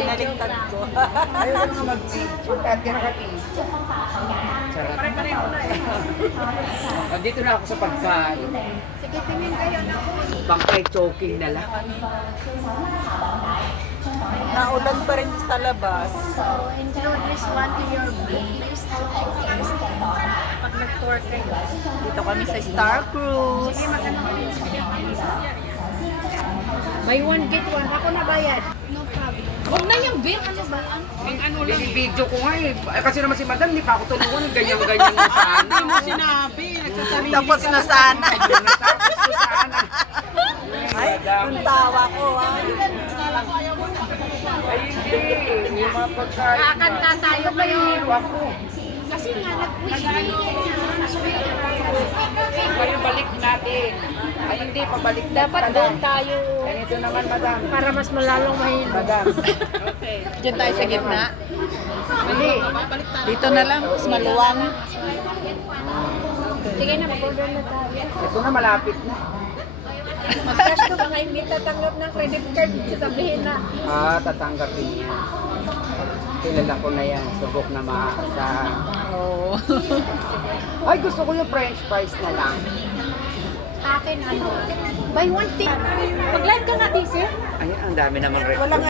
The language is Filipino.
Binaliktad ko. Ayaw ko nga mag-picture. Dati ka naka-picture. Sarap. Pare-pareho na eh. Dito na ako sa pagkain. Sige, tingin kayo na po. Bangkay choking na lang. Naulan pa rin sa labas. So, include this one to your list to check first pag nag-tour kayo. Dito kami sa Star Cruise. Sige, magkano kayo? Buy one, get one. Ako na bayad. No problem. Huwag na yung bill. Ano ba? Video ko nga eh. Kasi naman si madam, hindi pa ako tulungan. Ganyan-ganyan na sana. Hindi mo sinabi, nagsasarili Tapos na sana. Tapos ko sana. Ay, ang tawa ko ah. Ay, hindi. Yung mga pagkain. Kakanta tayo ngayon. Ako. Kasi nga, nag-wish na Kayo balik natin. Ay, hindi. Pabalik Dapat doon tayo Ganito naman, madam. para mas malalong mahilo. Madam. Diyan tayo sa gitna. Hindi. Dito na lang, mas maluwang. Sige na, mag-order na tayo. Ito na, malapit na. Mag-cash to, baka hindi tatanggap ng credit card. Sasabihin na. Tatanggapin niya. Kilala ko na yan. Subok na maaasahan. Oo. Ay, gusto ko yung french fries na lang. Akin ano, buy one thing. Mag-live ka nga, Diesel. Ay, ang dami naman rin. Walang